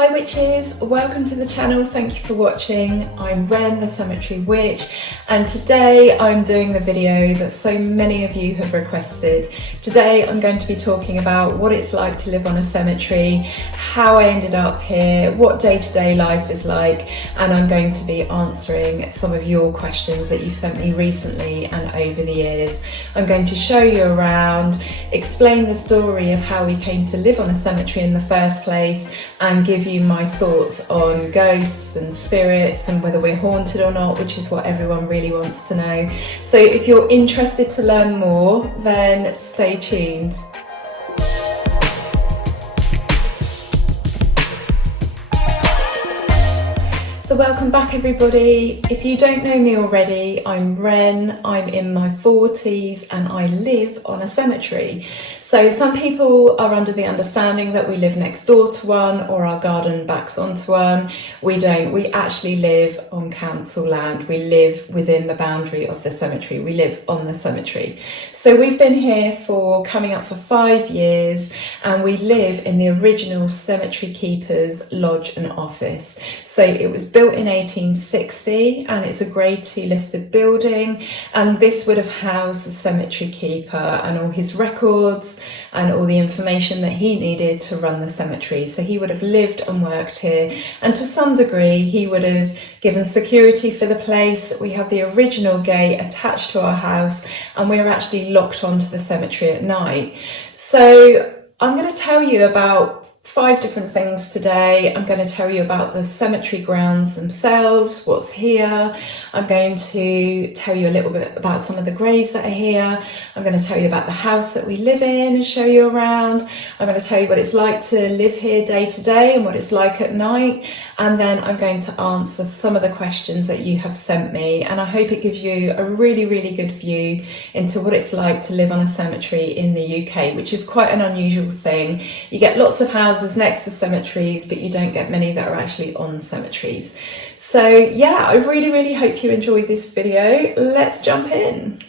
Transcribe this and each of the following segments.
Hi witches, welcome to the channel, thank you for watching. I'm Ren, the Cemetery Witch, and today I'm doing the video that so many of you have requested. Today I'm going to be talking about what it's like to live on a cemetery, how I ended up here, what day-to-day life is like, and I'm going to be answering some of your questions that you've sent me recently and over the years. I'm going to show you around, explain the story of how we came to live on a cemetery in the first place, and give you my thoughts on ghosts and spirits and whether we're haunted or not, which is what everyone really wants to know. So if you're interested to learn more, then stay tuned. So welcome back everybody. If you don't know me already, I'm Ren, I'm in my 40s and I live on a cemetery. So some people are under the understanding that we live next door to one or our garden backs onto one. We don't, we actually live on council land. We live within the boundary of the cemetery. We live on the cemetery. So we've been here for coming up for 5 years and we live in the original cemetery keeper's lodge and office. So it was built in 1860 and it's a grade 2 listed building, and this would have housed the cemetery keeper and all his records and all the information that he needed to run the cemetery. So he would have lived and worked here, and to some degree he would have given security for the place. We have the original gate attached to our house and we're actually locked onto the cemetery at night. So I'm going to tell you about 5 different things today. I'm going to tell you about the cemetery grounds themselves, what's here. I'm going to tell you a little bit about some of the graves that are here. I'm going to tell you about the house that we live in and show you around. I'm going to tell you what it's like to live here day to day and what it's like at night. And then I'm going to answer some of the questions that you have sent me. And I hope it gives you a really, really good view into what it's like to live on a cemetery in the UK, which is quite an unusual thing. You get lots of houses next to cemeteries, but you don't get many that are actually on cemeteries. So yeah, I really, really hope you enjoy this video. Let's jump in.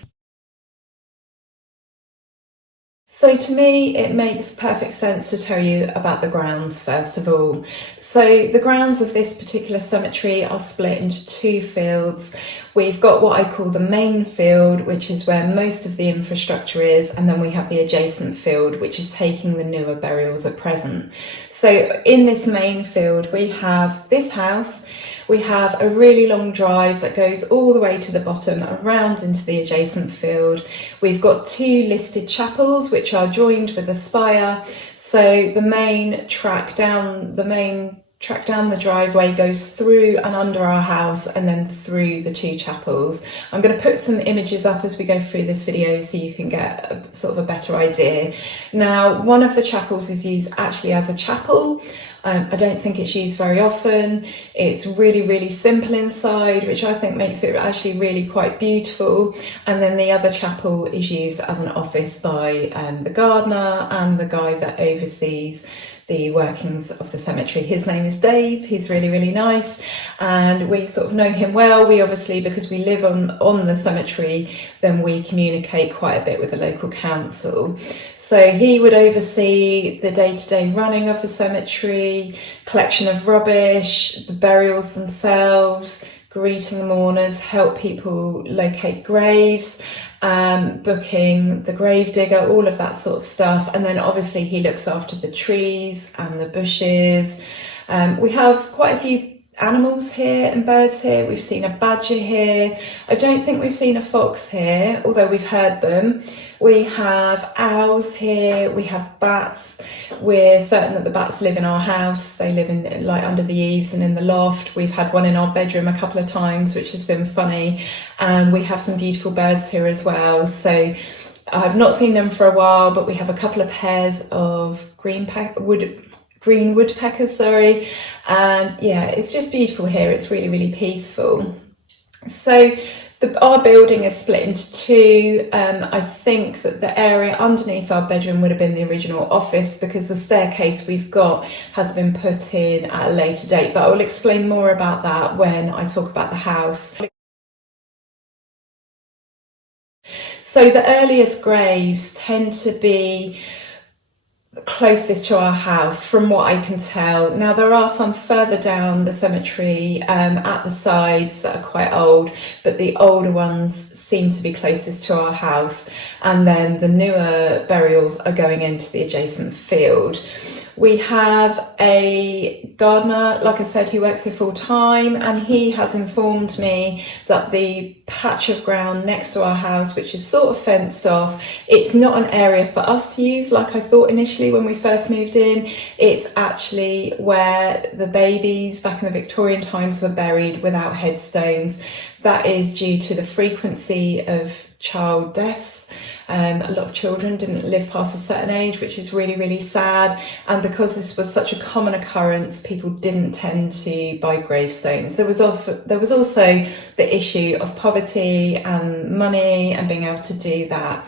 So to me, it makes perfect sense to tell you about the grounds first of all. So the grounds of this particular cemetery are split into 2 fields. We've got what I call the main field, which is where most of the infrastructure is, and then we have the adjacent field, which is taking the newer burials at present. So in this main field, we have this house. We have a really long drive that goes all the way to the bottom around into the adjacent field. We've got 2 listed chapels which are joined with a spire. So the main track down the driveway goes through and under our house and then through the 2 chapels. I'm going to put some images up as we go through this video so you can get a sort of a better idea. Now, one of the chapels is used actually as a chapel. I don't think it's used very often. It's really, really simple inside, which I think makes it actually really quite beautiful. And then the other chapel is used as an office by the gardener and the guy that oversees the workings of the cemetery. His name is Dave. He's really, really nice, and we sort of know him well. We obviously, because we live on the cemetery, then we communicate quite a bit with the local council. So he would oversee the day-to-day running of the cemetery, collection of rubbish, the burials themselves, greeting the mourners, help people locate graves, booking the grave digger, all of that sort of stuff. And then obviously he looks after the trees and the bushes. We have quite a few animals here and birds here. We've seen a badger here. I don't think we've seen a fox here, although we've heard them. We have owls here. We have bats. We're certain that the bats live in our house. They live in like under the eaves and in the loft. We've had one in our bedroom a couple of times, which has been funny. And we have some beautiful birds here as well. So I've not seen them for a while, but we have a couple of pairs of green woodpeckers, and yeah, it's just beautiful here. It's really, really peaceful. So our building is split into 2. I think that the area underneath our bedroom would have been the original office, because the staircase we've got has been put in at a later date, but I will explain more about that when I talk about the house. So the earliest graves tend to be closest to our house from what I can tell. Now there are some further down the cemetery at the sides that are quite old, but the older ones seem to be closest to our house, and then the newer burials are going into the adjacent field. We have a gardener, like I said, who works here full time, and he has informed me that the patch of ground next to our house, which is sort of fenced off, it's not an area for us to use like I thought initially when we first moved in. It's actually where the babies back in the Victorian times were buried without headstones. That is due to the frequency of child deaths. A lot of children didn't live past a certain age, which is really, really sad. And because this was such a common occurrence, people didn't tend to buy gravestones. There was also the issue of poverty and money and being able to do that.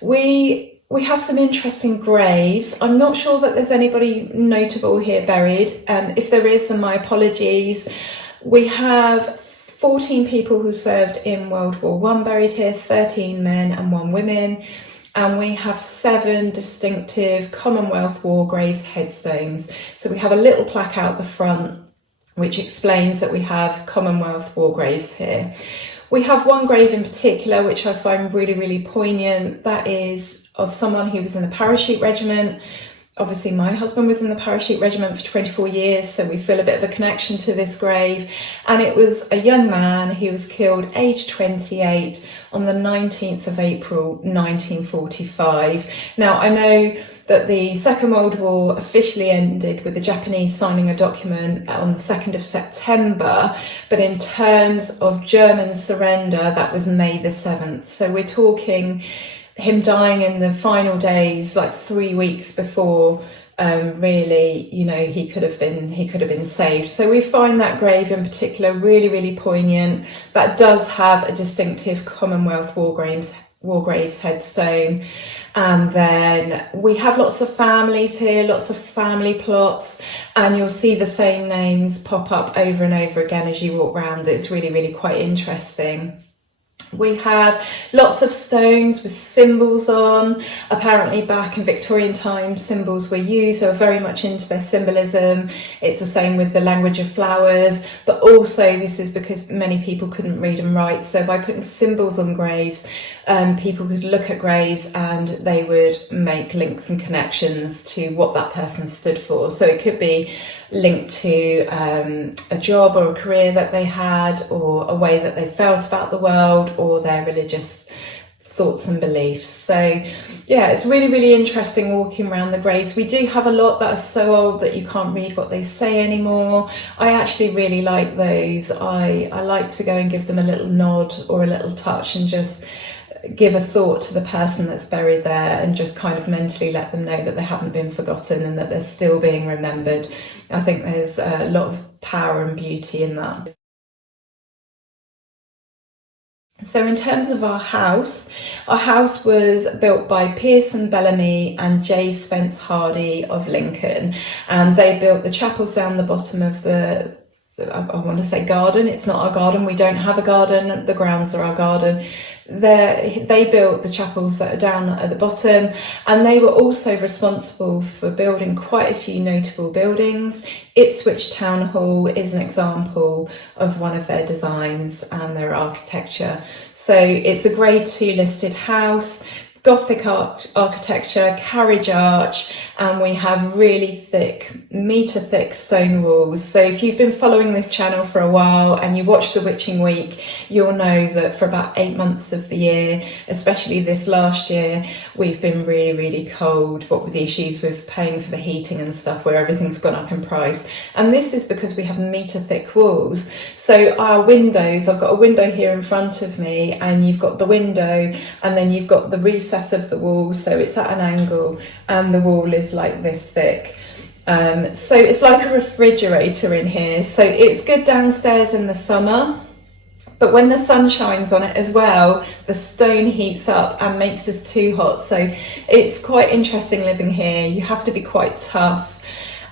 We have some interesting graves. I'm not sure that there's anybody notable here buried. If there is, then my apologies. We have 14 people who served in World War I buried here, 13 men and 1 woman. And we have 7 distinctive Commonwealth War graves headstones. So we have a little plaque out the front which explains that we have Commonwealth War graves here. We have one grave in particular which I find really, really poignant. That is of someone who was in the parachute regiment. Obviously, my husband was in the parachute regiment for 24 years, so we feel a bit of a connection to this grave. And it was a young man who was killed aged 28 on the 19th of April, 1945. Now, I know that the Second World War officially ended with the Japanese signing a document on the 2nd of September, but in terms of German surrender, that was May the 7th. So we're talking him dying in the final days, like 3 weeks before, really, you know, he could have been saved. So we find that grave in particular really, really poignant. That does have a distinctive Commonwealth War Graves headstone. And then we have lots of families here, lots of family plots, and you'll see the same names pop up over and over again as you walk around. It's really, really quite interesting. We have lots of stones with symbols on. Apparently back in Victorian times, symbols were used. They were very much into their symbolism. It's the same with the language of flowers, but also this is because many people couldn't read and write. So by putting symbols on graves, people could look at graves and they would make links and connections to what that person stood for. So it could be linked to a job or a career that they had, or a way that they felt about the world, or their religious thoughts and beliefs. So yeah, it's really, really interesting walking around the graves. We do have a lot that are so old that you can't read what they say anymore. I actually really like those. I like to go and give them a little nod or a little touch and just give a thought to the person that's buried there, and just kind of mentally let them know that they haven't been forgotten and that they're still being remembered. I think there's a lot of power and beauty in that. So in terms of our house was built by Pearson Bellamy and J. Spence Hardy of Lincoln, and they built the chapels down the bottom of the, I want to say garden. It's not our garden. We don't have a garden. The grounds are our garden. They built the chapels that are down at the bottom, and they were also responsible for building quite a few notable buildings. Ipswich Town Hall is an example of one of their designs and their architecture. So it's a Grade 2 listed house. Gothic architecture, carriage arch, and we have really thick, metre-thick stone walls. So if you've been following this channel for a while and you watch the Witching Week, you'll know that for about 8 months of the year, especially this last year, we've been really, really cold. What with the issues with paying for the heating and stuff, where everything's gone up in price. And this is because we have metre-thick walls. So our windows, I've got a window here in front of me, and you've got the window, and then you've got the recess of the wall, so it's at an angle, and the wall is like this thick. So it's like a refrigerator in here. So it's good downstairs in the summer, but when the sun shines on it as well, the stone heats up and makes us too hot. So it's quite interesting living here. You have to be quite tough.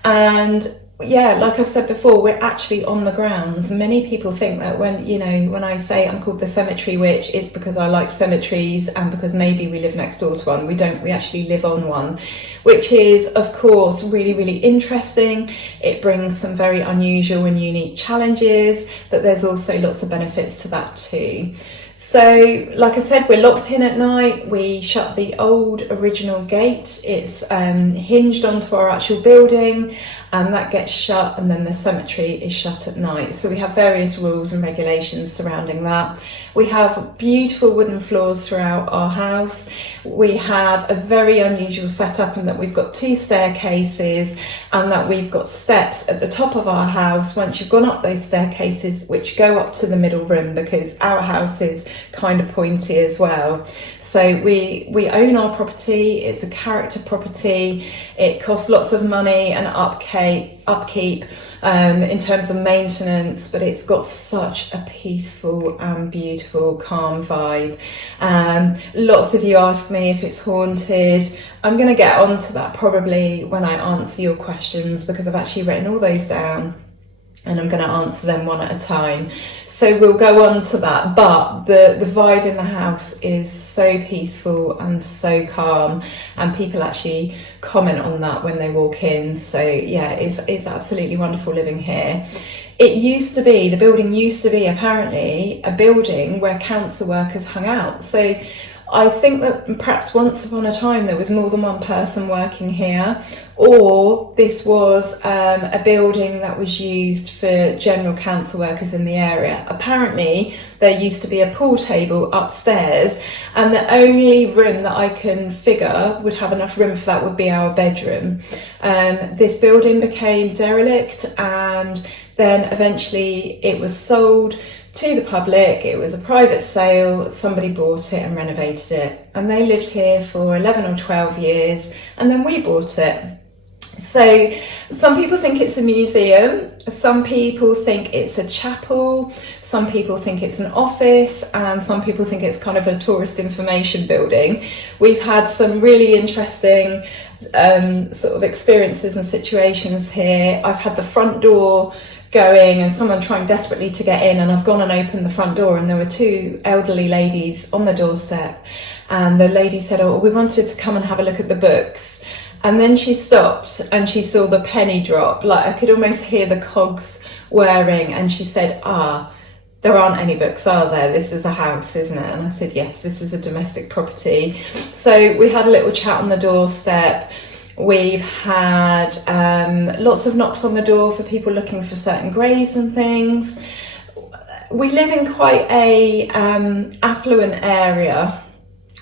And Yeah, like I said before, we're actually on the grounds. Many people think that when I say I'm called the cemetery witch, it's because I like cemeteries and because maybe we live next door to one. We don't, we actually live on one, which is, of course, really, really interesting. It brings some very unusual and unique challenges, but there's also lots of benefits to that too. So, like I said, we're locked in at night. We shut the old original gate. It's hinged onto our actual building, and that gets shut, and then the cemetery is shut at night. So we have various rules and regulations surrounding that. We have beautiful wooden floors throughout our house. We have a very unusual setup in that we've got 2 staircases and that we've got steps at the top of our house once you've gone up those staircases, which go up to the middle room, because our house is kind of pointy as well. So we own our property. It's a character property. It costs lots of money and upkeep in terms of maintenance, but it's got such a peaceful and beautiful, calm vibe. Lots of you ask me if it's haunted. I'm going to get onto that probably when I answer your questions, because I've actually written all those down and I'm going to answer them one at a time. So we'll go on to that, but the vibe in the house is so peaceful and so calm, and people actually comment on that when they walk in. So yeah, it's absolutely wonderful living here. The building used to be apparently a building where council workers hung out. So I think that perhaps once upon a time there was more than one person working here, or this was a building that was used for general council workers in the area. Apparently there used to be a pool table upstairs, and the only room that I can figure would have enough room for that would be our bedroom. This building became derelict, and then eventually it was sold to the public. It was a private sale. Somebody bought it and renovated it, and they lived here for 11 or 12 years, and then we bought it. So some people think it's a museum, some people think it's a chapel, some people think it's an office, and some people think it's kind of a tourist information building. We've had some really interesting sort of experiences and situations here. I've had the front door going and someone trying desperately to get in, and I've gone and opened the front door, and there were 2 elderly ladies on the doorstep, and the lady said, "Oh, we wanted to come and have a look at the books." And then she stopped and she saw the penny drop, like I could almost hear the cogs whirring, and she said, "There aren't any books, are there? This is a house, isn't it?" And I said, "Yes, this is a domestic property." So we had a little chat on the doorstep. We've had lots of knocks on the door for people looking for certain graves and things. We live in quite a affluent area,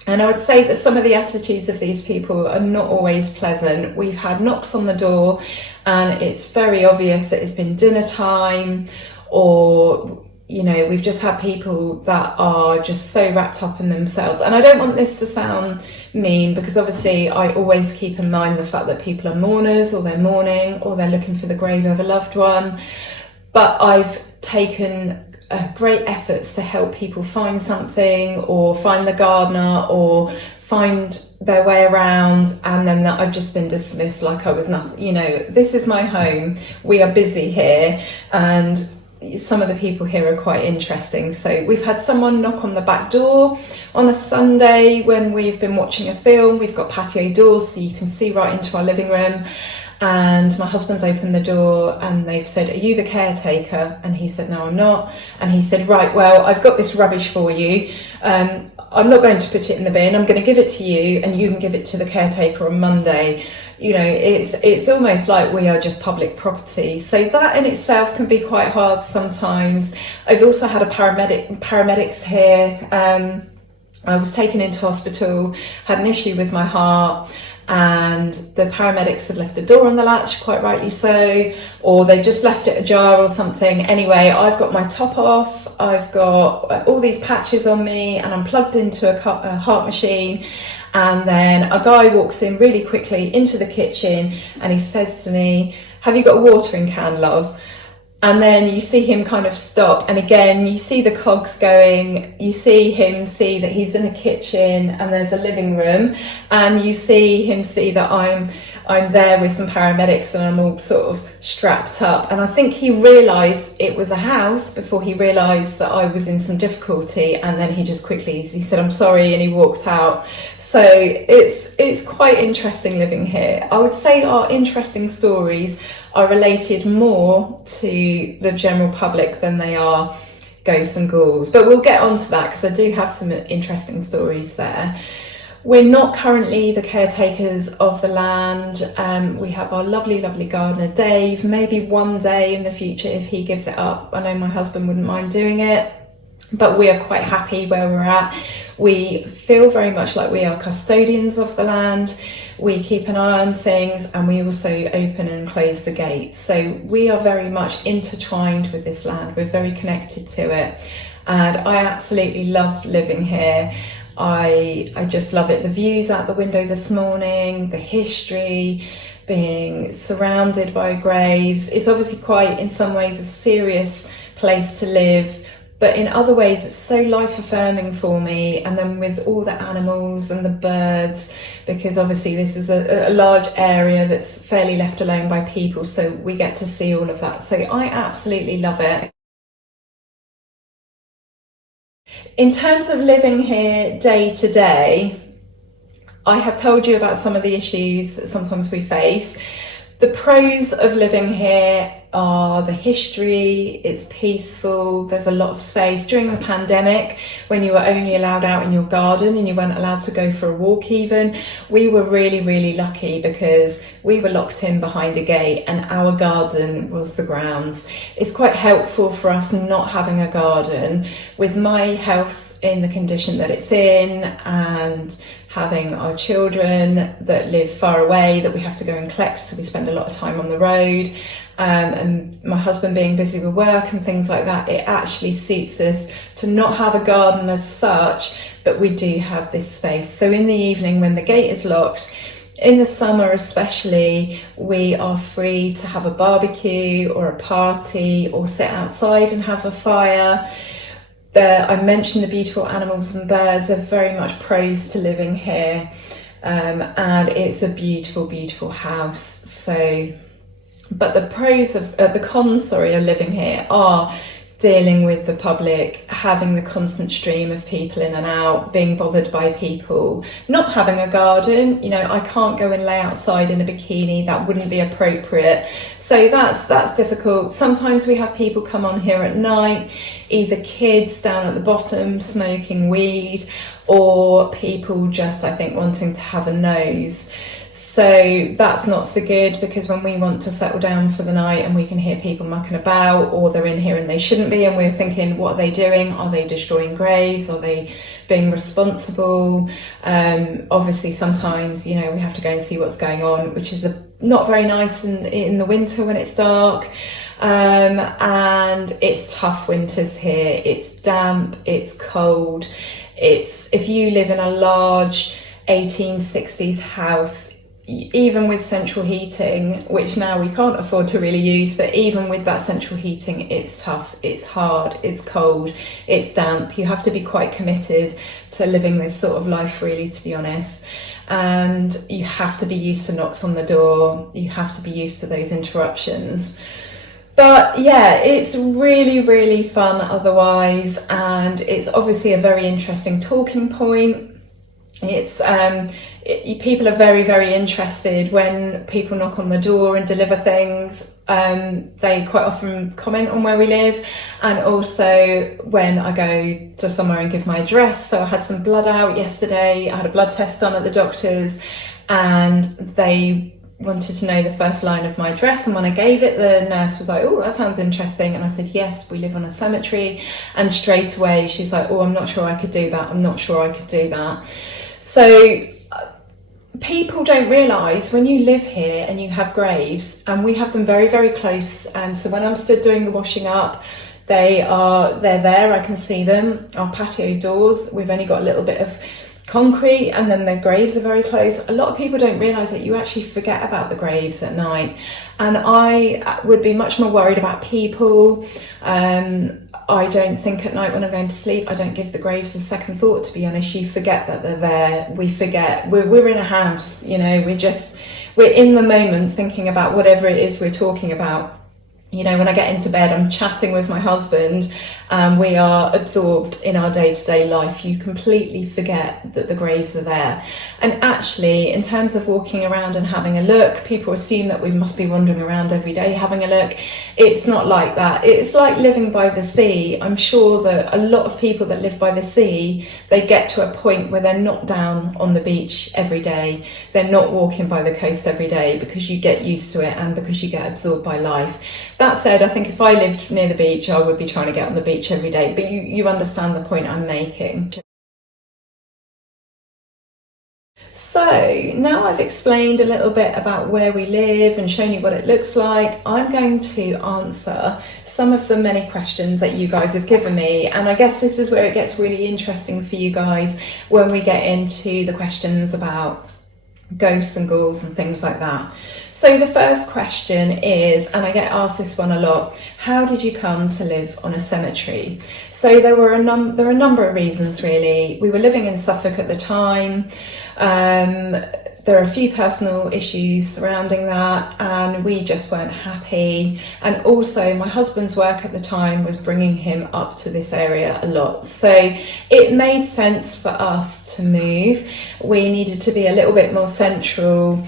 and I would say that some of the attitudes of these people are not always pleasant. We've had knocks on the door and it's very obvious that it's been dinner time, or we've just had people that are just so wrapped up in themselves. And I don't want this to sound mean, because obviously I always keep in mind the fact that people are mourners, or they're mourning, or they're looking for the grave of a loved one. But I've taken great efforts to help people find something, or find the gardener, or find their way around, and then that I've just been dismissed like I was nothing. This is my home, we are busy here, and some of the people here are quite interesting. So we've had someone knock on the back door on a Sunday when we've been watching a film. We've got patio doors so you can see right into our living room, and my husband's opened the door and they've said, "Are you the caretaker?" And he said, "No, I'm not." And he said, "Right, well, I've got this rubbish for you. I'm not going to put it in the bin. I'm going to give it to you, and you can give it to the caretaker on Monday." It's almost like we are just public property. So that in itself can be quite hard sometimes. I've also had paramedics here. I was taken into hospital, had an issue with my heart, and the paramedics had left the door on the latch, quite rightly so, or they just left it ajar or something. Anyway, I've got my top off, I've got all these patches on me, and I'm plugged into a heart machine. And then a guy walks in really quickly into the kitchen and he says to me, "Have you got a watering can, love?" And then you see him kind of stop, and again you see the cogs going, you see him see that he's in the kitchen and there's a living room, and you see him see that I'm there with some paramedics, and I'm all sort of strapped up, and I think he realised it was a house before he realised that I was in some difficulty, and then he just quickly he said I'm sorry and he walked out. So it's quite interesting living here. I would say our interesting stories are related more to the general public than they are ghosts and ghouls, but we'll get on to that because I do have some interesting stories there. We're not currently the caretakers of the land. We have our lovely gardener Dave. Maybe one day in the future, if he gives it up, I know my husband wouldn't mind doing it, but we are quite happy where we're at. We feel very much like we are custodians of the land. We keep an eye on things, and we also open and close the gates. So we are very much intertwined with this land. We're very connected to it, and I absolutely love living here. I just love it. The views out the window this morning, the history, being surrounded by graves. It's obviously quite, in some ways, a serious place to live, but in other ways it's so life affirming for me. And then with all the animals and the birds, because obviously this is a large area that's fairly left alone by people, so we get to see all of that. So I absolutely love it. In terms of living here day to day, I have told you about some of the issues that sometimes we face. The pros of living here are the history, it's peaceful, there's a lot of space. During the pandemic, when you were only allowed out in your garden and you weren't allowed to go for a walk even, we were really lucky because we were locked in behind a gate and our garden was the grounds. It's quite helpful for us not having a garden. With my health in the condition that it's in, and having our children that live far away that we have to go and collect, so we spend a lot of time on the road, and my husband being busy with work and things like that, it actually suits us to not have a garden as such, but we do have this space. So in the evening when the gate is locked, in the summer especially, we are free to have a barbecue or a party or sit outside and have a fire. I mentioned the beautiful animals and birds are very much pros to living here, and it's a beautiful house. So, but the cons of living here are dealing with the public, having the constant stream of people in and out, being bothered by people, not having a garden. You know, I can't go and lay outside in a bikini, that wouldn't be appropriate. So that's difficult. Sometimes we have people come on here at night, either kids down at the bottom smoking weed, or people just, I think, wanting to have a nose. So that's not so good, because when we want to settle down for the night and we can hear people mucking about, or they're in here and they shouldn't be, and we're thinking, what are they doing? Are they destroying graves? Are they being responsible? Obviously sometimes, you know, we have to go and see what's going on, which is not very nice in the winter when it's dark. And it's tough winters here. It's damp, it's cold. If you live in a large 1860s house, even with central heating, which now we can't afford to really use, but even with that central heating, it's tough, it's hard, it's cold, it's damp. You have to be quite committed to living this sort of life, really, to be honest. And you have to be used to knocks on the door, you have to be used to those interruptions. But yeah, it's really fun otherwise, and it's obviously a very interesting talking point. It's people are very interested when people knock on the door and deliver things. They quite often comment on where we live, and also when I go to somewhere and give my address. So I had some blood out yesterday, I had a blood test done at the doctor's, and they wanted to know the first line of my address, and when I gave it, the nurse was like, oh, that sounds interesting, and I said, yes, we live on a cemetery. And straight away she's like, oh, I'm not sure I could do that, I'm not sure I could do that. So people don't realise when you live here and you have graves, and we have them very close, so when I'm stood doing the washing up, they're there, I can see them. Our patio doors, we've only got a little bit of concrete, and then the graves are very close. A lot of people don't realise that you actually forget about the graves at night, and I would be much more worried about people. I don't think at night when I'm going to sleep, I don't give the graves a second thought, to be honest. You forget that they're there. We forget. We're in a house, you know, we're in the moment thinking about whatever it is we're talking about. You know, when I get into bed, I'm chatting with my husband, we are absorbed in our day-to-day life. You completely forget that the graves are there. And actually, in terms of walking around and having a look, people assume that we must be wandering around every day having a look. It's not like that. It's like living by the sea. I'm sure that a lot of people that live by the sea, they get to a point where they're not down on the beach every day. They're not walking by the coast every day, because you get used to it and because you get absorbed by life. That said, I think if I lived near the beach, I would be trying to get on the beach every day, but you understand the point I'm making. So now I've explained a little bit about where we live and shown you what it looks like, I'm going to answer some of the many questions that you guys have given me. And I guess this is where it gets really interesting for you guys, when we get into the questions about ghosts and ghouls and things like that. So the first question is, and I get asked this one a lot, how did you come to live on a cemetery? So there are a number of reasons, really. We were living in Suffolk at the time. There are a few personal issues surrounding that, and we just weren't happy. And also my husband's work at the time was bringing him up to this area a lot. So it made sense for us to move. We needed to be a little bit more central.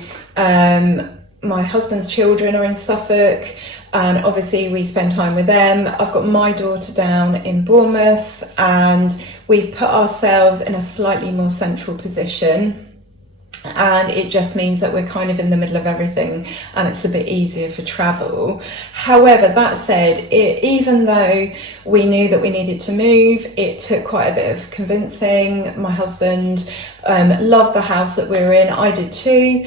My husband's children are in Suffolk, and obviously we spend time with them. I've got my daughter down in Bournemouth, and we've put ourselves in a slightly more central position. And it just means that we're kind of in the middle of everything, and it's a bit easier for travel. However, that said, even though we knew that we needed to move, it took quite a bit of convincing. My husband loved the house that we were in. I did too.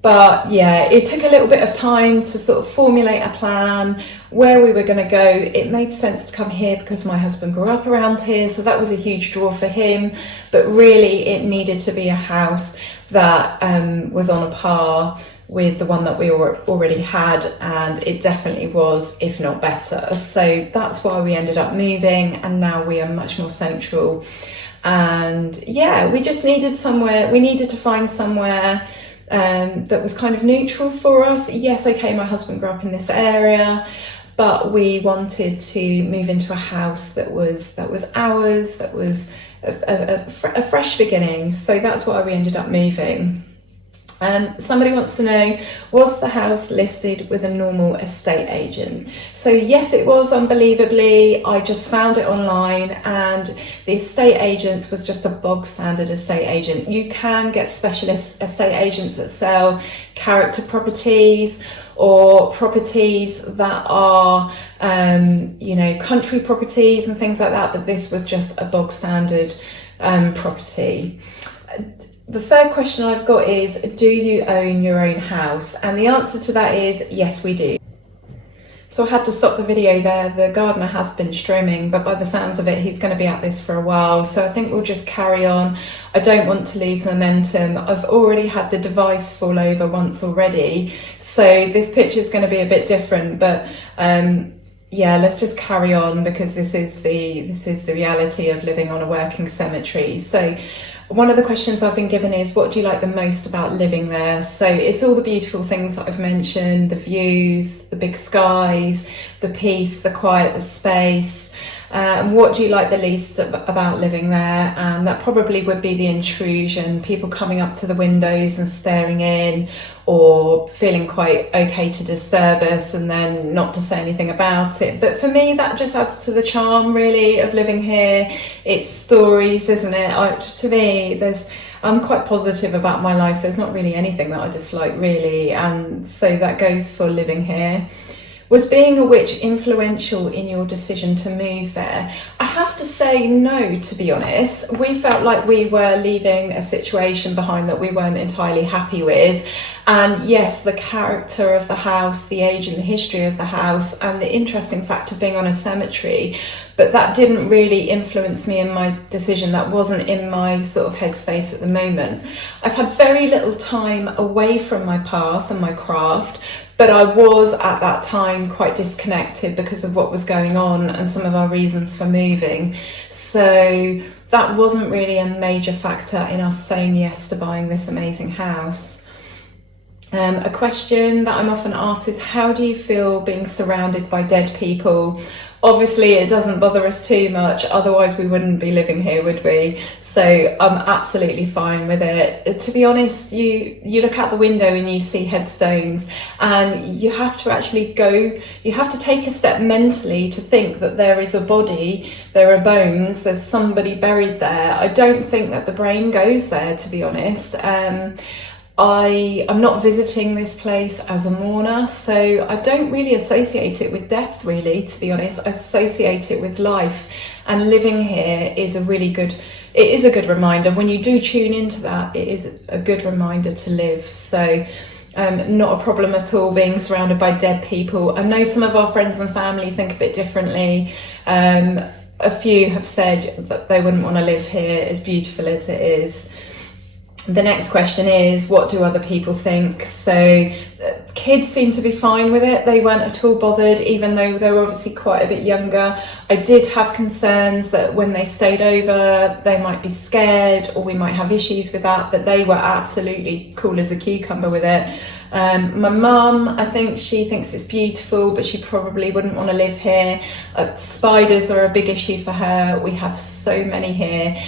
But yeah, it took a little bit of time to sort of formulate a plan where we were going to go. It made sense to come here because my husband grew up around here, so that was a huge draw for him. But really, it needed to be a house that was on a par with the one that we already had, and it definitely was, if not better. So that's why we ended up moving, and now we are much more central. And yeah, we just needed somewhere, we needed to find somewhere that was kind of neutral for us. Yes, okay, my husband grew up in this area, but we wanted to move into a house that was ours, that was a fresh beginning. So that's why we ended up moving. Somebody wants to know, was the house listed with a normal estate agent? So yes, it was, unbelievably. I just found it online, and the estate agents was just a bog standard estate agent. You can get specialist estate agents that sell character properties, or properties that are, country properties and things like that, but this was just a bog standard property. The third question I've got is, do you own your own house? And the answer to that is, yes, we do. So I had to stop the video there. The gardener has been strumming, but by the sounds of it, he's going to be at this for a while. So I think we'll just carry on. I don't want to lose momentum. I've already had the device fall over once already, so this picture is going to be a bit different, but yeah, let's just carry on, because this is the reality of living on a working cemetery. So one of the questions I've been given is, what do you like the most about living there? So it's all the beautiful things that I've mentioned, the views, the big skies, the peace, the quiet, the space. What do you like the least about living there? And that probably would be the intrusion, people coming up to the windows and staring in, or feeling quite okay to disturb us and then not to say anything about it. But for me, that just adds to the charm, really, of living here. It's stories, isn't it? To me, I'm quite positive about my life. There's not really anything that I dislike, really, and so that goes for living here. Was being a witch influential in your decision to move there? I have to say no, to be honest. We felt like we were leaving a situation behind that we weren't entirely happy with. And yes, the character of the house, the age and the history of the house, and the interesting fact of being on a cemetery, but that didn't really influence me in my decision. That wasn't in my sort of headspace at the moment. I've had very little time away from my path and my craft, but I was at that time quite disconnected because of what was going on and some of our reasons for moving. So that wasn't really a major factor in us saying yes to buying this amazing house. A question that I'm often asked is, how do you feel being surrounded by dead people? Obviously, it doesn't bother us too much, otherwise we wouldn't be living here, would we? So I'm absolutely fine with it. To be honest, you look out the window and you see headstones, and you have to actually you have to take a step mentally to think that there is a body, there are bones, there's somebody buried there. I don't think that the brain goes there, to be honest. I'm not visiting this place as a mourner, so I don't really associate it with death, really, to be honest. I associate it with life, and living here is a good reminder. When you do tune into that, it is a good reminder to live. So not a problem at all being surrounded by dead people. I know some of our friends and family think a bit differently. A few have said that they wouldn't want to live here, as beautiful as it is. The next question is, what do other people think? So kids seem to be fine with it. They weren't at all bothered, even though they were obviously quite a bit younger. I did have concerns that when they stayed over, they might be scared or we might have issues with that, but they were absolutely cool as a cucumber with it. My mum, I think she thinks it's beautiful, but she probably wouldn't want to live here. Spiders are a big issue for her. We have so many here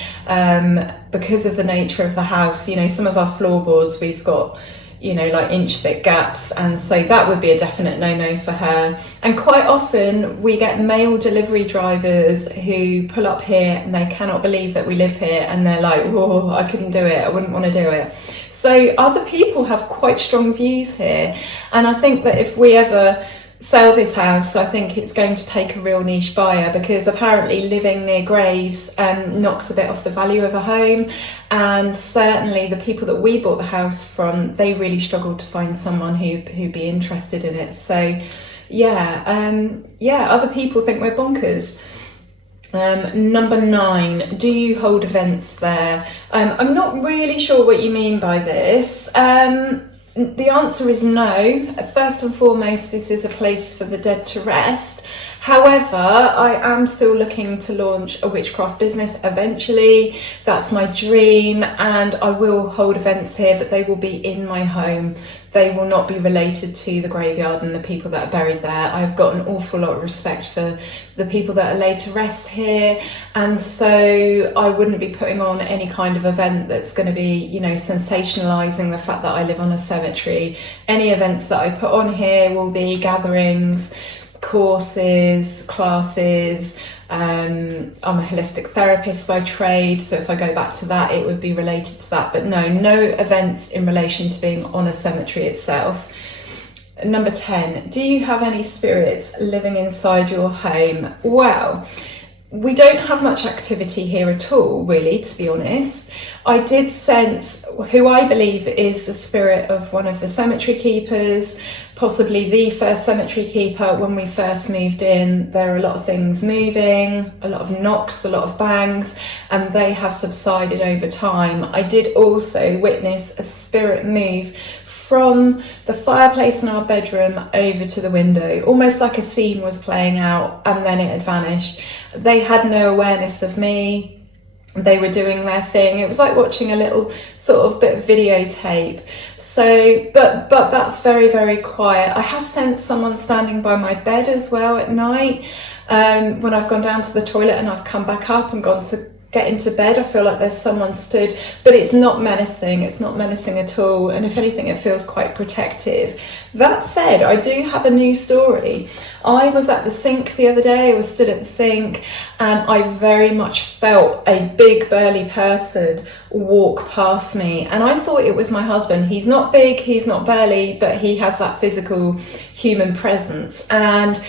because of the nature of the house. You know, some of our floorboards, we've got, you know, like inch thick gaps, and so that would be a definite no-no for her. And quite often we get mail delivery drivers who pull up here and they cannot believe that we live here, and they're like, whoa, I couldn't do it, I wouldn't want to do it. So other people have quite strong views here, and I think that if we ever sell this house, I think it's going to take a real niche buyer, because apparently living near graves knocks a bit off the value of a home. And certainly the people that we bought the house from, they really struggled to find someone who'd be interested in it. So other people think we're bonkers. Number 9, do you hold events there? I'm not really sure what you mean by this. The answer is no. First and foremost, this is a place for the dead to rest. However, I am still looking to launch a witchcraft business eventually. That's my dream, and I will hold events here, but they will be in my home. They will not be related to the graveyard and the people that are buried there. I've got an awful lot of respect for the people that are laid to rest here, and so I wouldn't be putting on any kind of event that's going to be, you know, sensationalizing the fact that I live on a cemetery. Any events that I put on here will be gatherings, courses, classes. I'm a holistic therapist by trade, so if I go back to that, it would be related to that. But no events in relation to being on a cemetery itself. Number 10, do you have any spirits living inside your home? Well, we don't have much activity here at all, really, to be honest. I did sense who I believe is the spirit of one of the cemetery keepers, possibly the first cemetery keeper. When we first moved in, there were a lot of things moving, a lot of knocks, a lot of bangs, and they have subsided over time. I did also witness a spirit move from the fireplace in our bedroom over to the window, almost like a scene was playing out, and then it had vanished. They had no awareness of me. They were doing their thing. It was like watching a little sort of bit of videotape. So, but that's very, very quiet. I have sensed someone standing by my bed as well at night. When I've gone down to the toilet and I've come back up and gone to get into bed, I feel like there's someone stood, but it's not menacing. It's not menacing at all. And if anything, it feels quite protective. That said, I do have a new story. I was at the sink the other day. I was stood at the sink, and I very much felt a big burly person walk past me, and I thought it was my husband. He's not big, he's not burly, but he has that physical human presence, and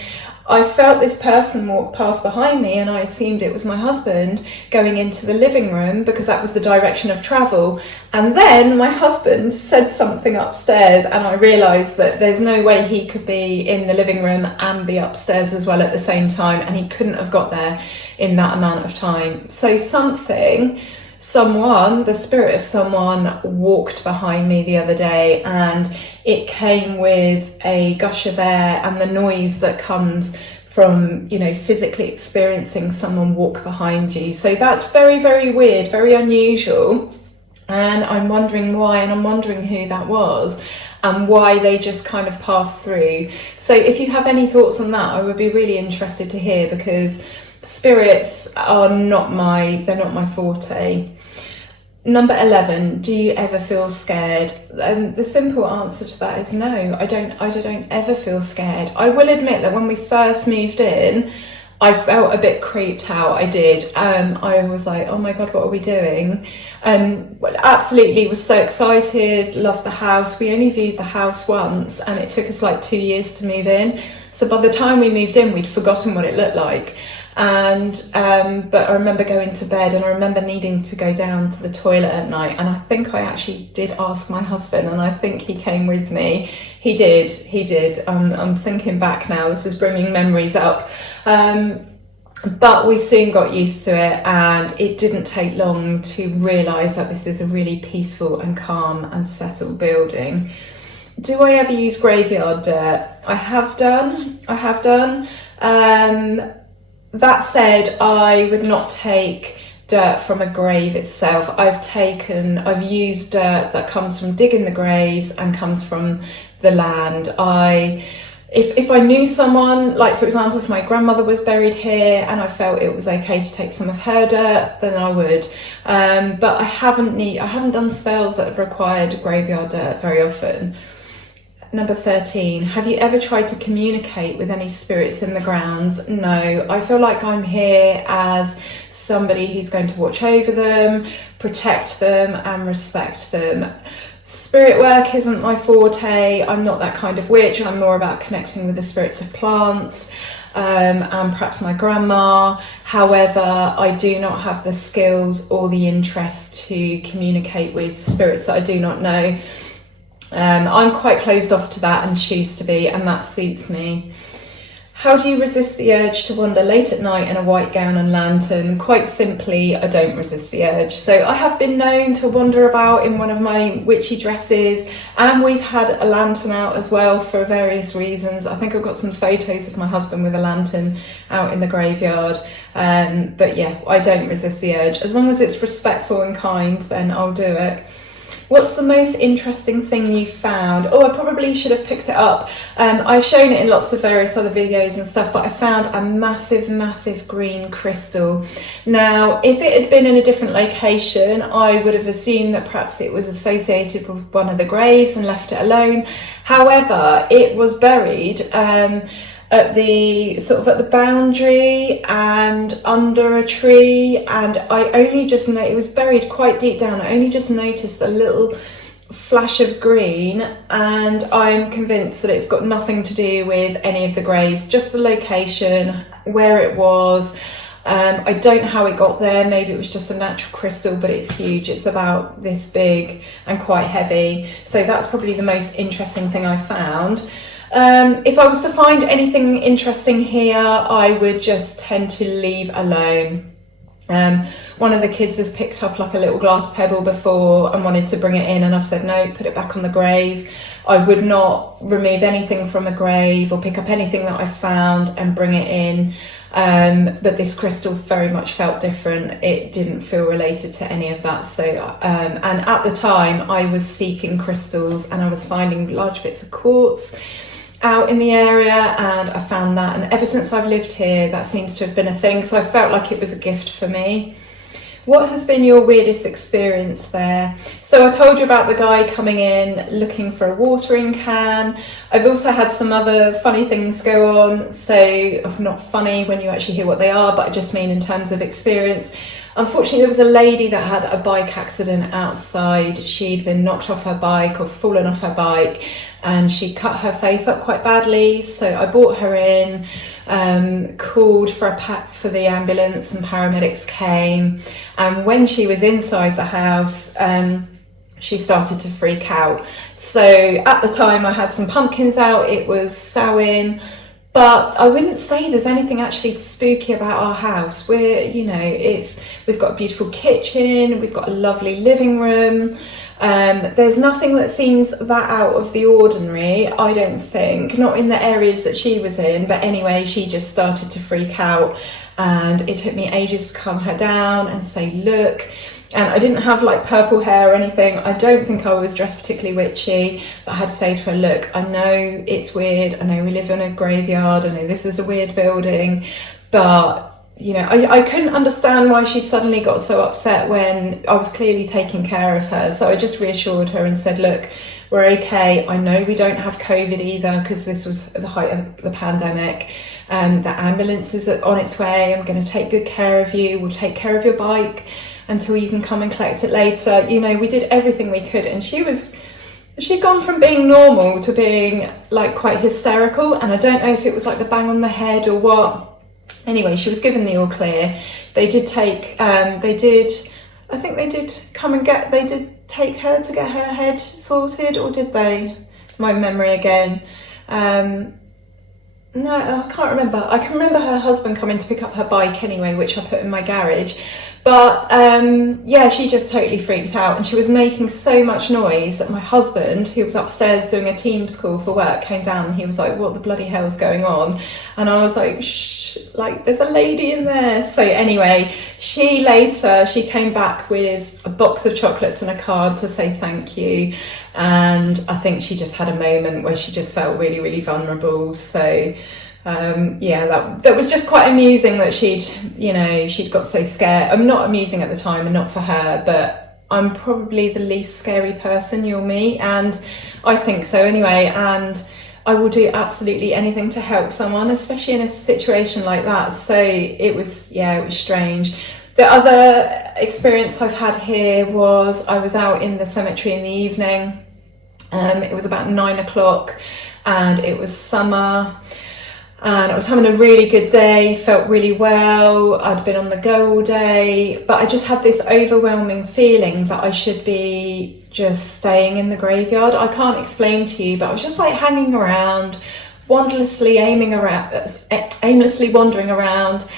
I felt this person walk past behind me, and I assumed it was my husband going into the living room because that was the direction of travel. And then my husband said something upstairs, and I realised that there's no way he could be in the living room and be upstairs as well at the same time, and he couldn't have got there in that amount of time. So someone, the spirit of someone, walked behind me the other day, and it came with a gush of air and the noise that comes from, you know, physically experiencing someone walk behind you. So that's very, very weird, very unusual. And I'm wondering why, and I'm wondering who that was. and why they just kind of pass through. So if you have any thoughts on that, I would be really interested to hear, because spirits are not my forte. Number 11, do you ever feel scared? The simple answer to that is no, I don't ever feel scared. I will admit that when we first moved in, I felt a bit creeped out. I did. I was like, oh my God, what are we doing? Absolutely was so excited, loved the house. We only viewed the house once and it took us like 2 years to move in. So by the time we moved in, we'd forgotten what it looked like. But I remember going to bed and I remember needing to go down to the toilet at night, and I think I actually did ask my husband, and I think he came with me. He did. I'm thinking back now, this is bringing memories up. But we soon got used to it, and it didn't take long to realise that this is a really peaceful and calm and settled building. Do I ever use graveyard dirt? I have done. That said, I would not take dirt from a grave itself. I've used dirt that comes from digging the graves and comes from the land. If I knew someone, like for example, if my grandmother was buried here and I felt it was okay to take some of her dirt, then I would. But I haven't done spells that have required graveyard dirt very often. Number 13, have you ever tried to communicate with any spirits in the grounds? No, I feel like I'm here as somebody who's going to watch over them, protect them and respect them. Spirit work isn't my forte. I'm not that kind of witch. I'm more about connecting with the spirits of plants and perhaps my grandma. However, I do not have the skills or the interest to communicate with spirits that I do not know. I'm quite closed off to that and choose to be, and that suits me. How do you resist the urge to wander late at night in a white gown and lantern? Quite simply, I don't resist the urge. So I have been known to wander about in one of my witchy dresses, and we've had a lantern out as well for various reasons. I think I've got some photos of my husband with a lantern out in the graveyard. But yeah, I don't resist the urge. As long as it's respectful and kind, then I'll do it. What's the most interesting thing you found? Oh, I probably should have picked it up. I've shown it in lots of various other videos and stuff, but I found a massive green crystal. Now, if it had been in a different location, I would have assumed that perhaps it was associated with one of the graves and left it alone. However, it was buried at the boundary and under a tree, and I only just know it was buried quite deep down. I only just noticed a little flash of green, and I'm convinced that it's got nothing to do with any of the graves, just the location, where it was. I don't know how it got there. Maybe it was just a natural crystal, but it's huge. It's about this big and quite heavy. So that's probably the most interesting thing I found. If I was to find anything interesting here, I would just tend to leave alone. One of the kids has picked up like a little glass pebble before and wanted to bring it in, and I've said no, put it back on the grave. I would not remove anything from a grave or pick up anything that I found and bring it in. But this crystal very much felt different. It didn't feel related to any of that. So, and at the time I was seeking crystals and I was finding large bits of quartz out in the area, and I found that, and ever since I've lived here that seems to have been a thing, so I felt like it was a gift for me. What has been your weirdest experience there? So I told you about the guy coming in looking for a watering can. I've also had some other funny things go on, so not funny when you actually hear what they are, but I just mean in terms of experience. Unfortunately, there was a lady that had a bike accident outside. She'd been knocked off her bike or fallen off her bike, and she cut her face up quite badly. So I brought her in, called for the ambulance, and paramedics came. And when she was inside the house, she started to freak out. So at the time I had some pumpkins out, it was Samhain. But I wouldn't say there's anything actually spooky about our house. We've got a beautiful kitchen, we've got a lovely living room. There's nothing that seems that out of the ordinary, I don't think, not in the areas that she was in. But anyway, she just started to freak out, and it took me ages to calm her down and say, look, And I didn't have like purple hair or anything. I don't think I was dressed particularly witchy, but I had to say to her, look, I know it's weird. I know we live in a graveyard. I know this is a weird building, but you know, I couldn't understand why she suddenly got so upset when I was clearly taking care of her. So I just reassured her and said, look, we're okay. I know we don't have COVID either, because this was the height of the pandemic. The ambulance is on its way. I'm going to take good care of you. We'll take care of your bike until you can come and collect it later. You know, we did everything we could, and she'd gone from being normal to being like quite hysterical, and I don't know if it was like the bang on the head or what. Anyway, she was given the all clear. They did take they did take her to get her head sorted, or did they? My memory again. No, I can't remember. I can remember her husband coming to pick up her bike anyway, which I put in my garage. But yeah, she just totally freaked out, and she was making so much noise that my husband, who was upstairs doing a Teams call for work, came down and he was like, what the bloody hell's going on? And I was like, shh, like there's a lady in there. So anyway, she came back with a box of chocolates and a card to say thank you. And I think she just had a moment where she just felt really, really vulnerable. So yeah, that was just quite amusing that she'd got so scared. I'm not amusing at the time and not for her, but I'm probably the least scary person you'll meet, and I think so anyway. And I will do absolutely anything to help someone, especially in a situation like that. So it was strange. The other experience I've had here was I was out in the cemetery in the evening. It was about 9 o'clock and it was summer. And I was having a really good day, felt really well. I'd been on the go all day, but I just had this overwhelming feeling that I should be just staying in the graveyard. I can't explain to you, but I was just like hanging around, aimlessly wandering around.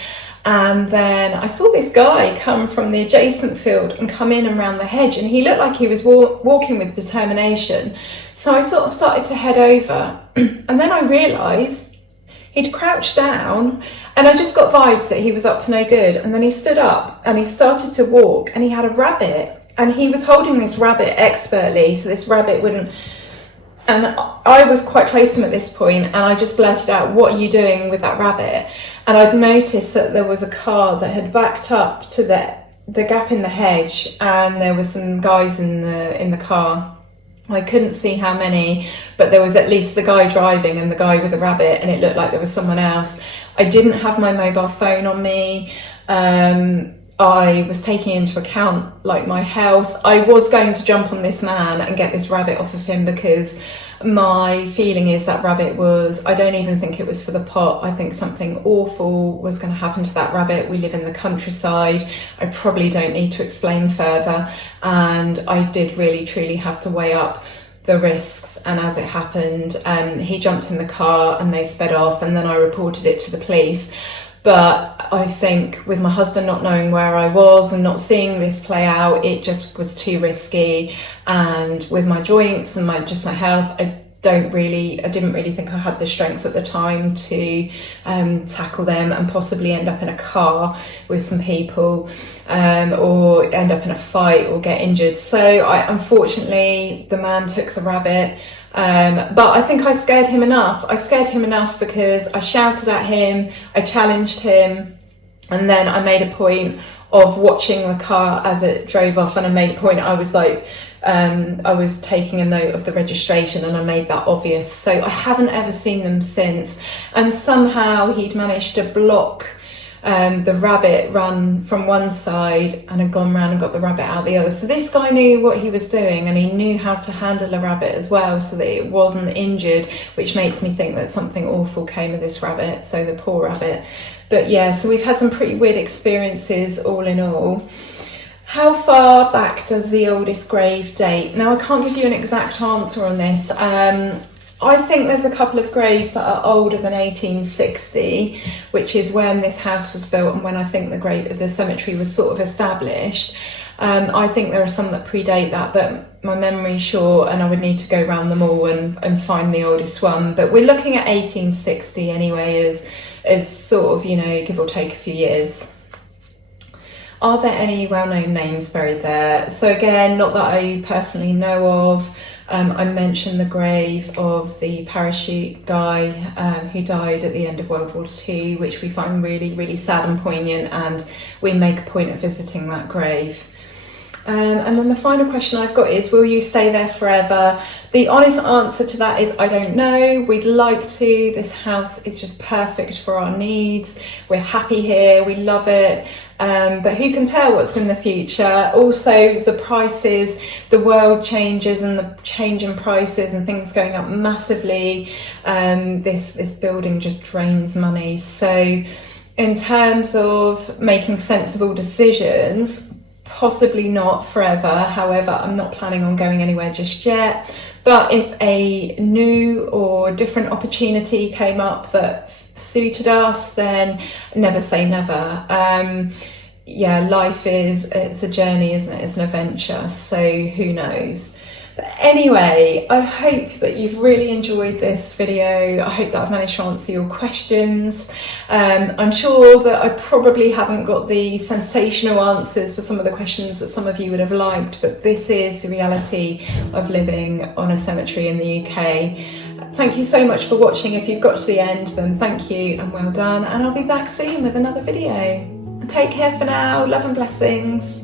And then I saw this guy come from the adjacent field and come in around the hedge, and he looked like he was walking with determination. So I sort of started to head over, and then I realised he'd crouched down, and I just got vibes that he was up to no good. And then he stood up and he started to walk, and he had a rabbit, and he was holding this rabbit expertly so this rabbit wouldn't. And I was quite close to him at this point, and I just blurted out, what are you doing with that rabbit? And I'd noticed that there was a car that had backed up to the gap in the hedge, and there were some guys in the car. I couldn't see how many, but there was at least the guy driving and the guy with the rabbit, and it looked like there was someone else. I didn't have my mobile phone on me. I was taking into account like my health. I was going to jump on this man and get this rabbit off of him, because my feeling is that rabbit was, I don't even think it was for the pot. I think something awful was going to happen to that rabbit. We live in the countryside. I probably don't need to explain further. And I did really, truly have to weigh up the risks. And as it happened, he jumped in the car and they sped off, and then I reported it to the police. But I think with my husband not knowing where I was and not seeing this play out, it just was too risky. And with my joints and my health, I didn't really think I had the strength at the time to tackle them and possibly end up in a car with some people, or end up in a fight or get injured. So unfortunately, the man took the rabbit. But I think I scared him enough. I scared him enough because I shouted at him, I challenged him, and then I made a point of watching the car as it drove off, and I made a point, I was like, I was taking a note of the registration, and I made that obvious. So I haven't ever seen them since. And somehow he'd managed to block the rabbit run from one side and had gone round and got the rabbit out the other. So this guy knew what he was doing, and he knew how to handle a rabbit as well so that it wasn't injured, which makes me think that something awful came of this rabbit, so the poor rabbit. But yeah, so we've had some pretty weird experiences all in all. How far back does the oldest grave date? Now, I can't give you an exact answer on this. I think there's a couple of graves that are older than 1860, which is when this house was built and when I think the cemetery was sort of established. I think there are some that predate that, but my memory's short and I would need to go around them all and find the oldest one. But we're looking at 1860 anyway, as sort of, give or take a few years. Are there any well-known names buried there? So again, not that I personally know of. I mentioned the grave of the parachute guy who died at the end of World War II, which we find really, really sad and poignant, and we make a point of visiting that grave. And then the final question I've got is, will you stay there forever? The honest answer to that is I don't know. We'd like to. This house is just perfect for our needs. We're happy here. We love it. But who can tell what's in the future? Also, the prices, the world changes, and the change in prices and things going up massively. This building just drains money. So in terms of making sensible decisions, possibly not forever. However, I'm not planning on going anywhere just yet. But if a new or different opportunity came up that suited us, then never say never. Yeah, life it's a journey, isn't it? It's an adventure. So who knows? But anyway, I hope that you've really enjoyed this video. I hope that I've managed to answer your questions. I'm sure that I probably haven't got the sensational answers for some of the questions that some of you would have liked, but this is the reality of living on a cemetery in the UK. Thank you so much for watching. If you've got to the end, then thank you and well done. And I'll be back soon with another video. Take care for now. Love and blessings.